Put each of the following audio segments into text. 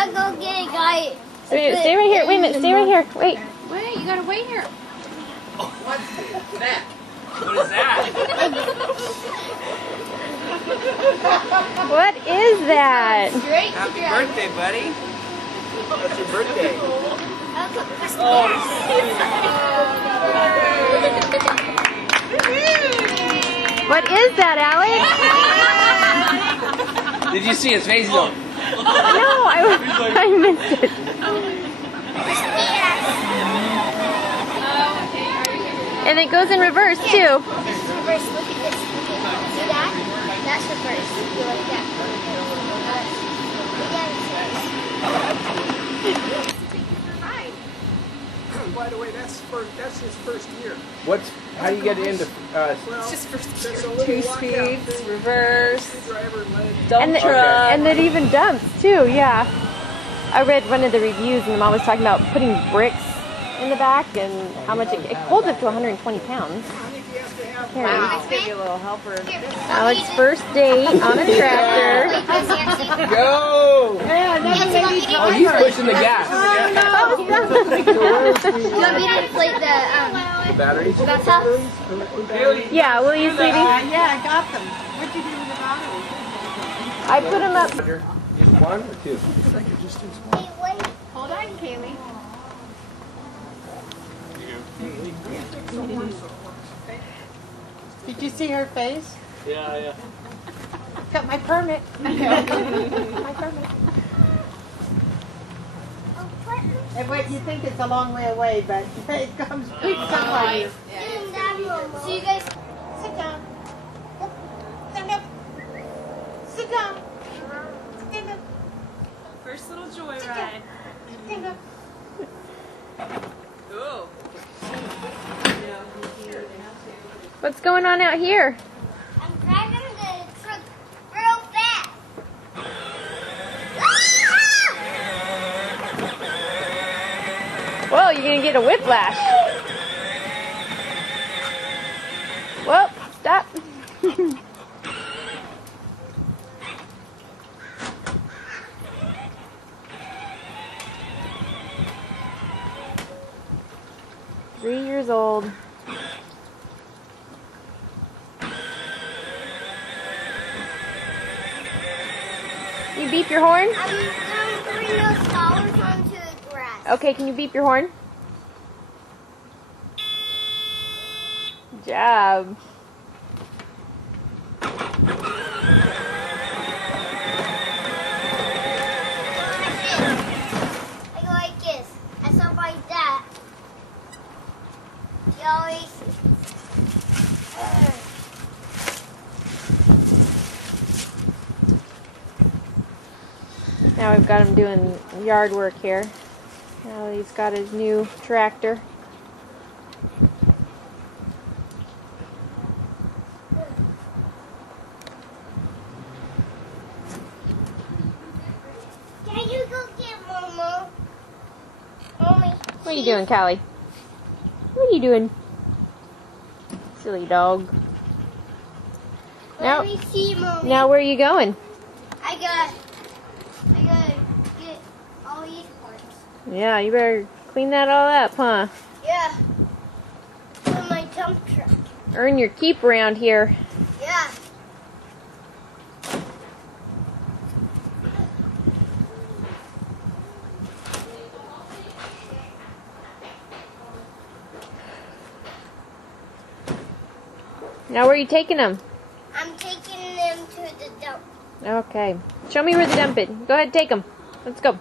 Go get it, guy. Stay right here. Wait a minute. Stay right here. Wait. Wait, you gotta wait here. What's that? What is that? What is that? Happy birthday, buddy. What's your birthday? What is that, Alec? Did you see his face? Though? No, I missed it. And it goes in reverse too. This is reverse. Look at this. See that? That's reverse. You like that. By the way, that's his first year. How do you get into? It's just for 2 speeds, reverse, And dump truck. and it even dumps too, yeah. I read one of the reviews and the mom was talking about putting bricks in the back and how much it holds up to 120 pounds. Wow. Give you a little helper. Alec's first date on a tractor. Go! Oh, he's pushing the gas. You want me to play the Batteries? bathtub? Yeah, will you, sweetie? Yeah, I got them. What'd you do with the batteries? I put them up. One or two? Hey, wait. Hold on, Kaylee. Did you see her face? Yeah. Got my permit. My permit. And what you think it's a long way away, but it comes quick somewhere. So you guys Sit down. Stand up. Sit down. Stand up. First little joyride. Stand up. Ooh. What's going on out here? I'm driving the truck real fast. Whoa, you're gonna get a whiplash. Well, stop. 3 years old. You beep your horn? I'm throwing those dollars onto the grass. Okay, can you beep your horn? Good job. I go like this. I stop like that. You always. Now we've got him doing yard work here. Now he's got his new tractor. Can you go get Momo? Mommy. What are you doing, Callie? What are you doing? Silly dog. Let me see, Mommy. Now where are you going? I gotta get all these parts. Yeah, you better clean that all up, huh? Yeah. For my dump truck. Earn your keep around here. Yeah. Now where are you taking them? I'm taking them to the dump. Okay. Show me where the dump is. Go ahead, take them. Let's go.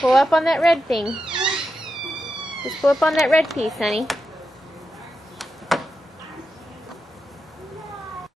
Pull up on that red thing. Just pull up on that red piece, honey.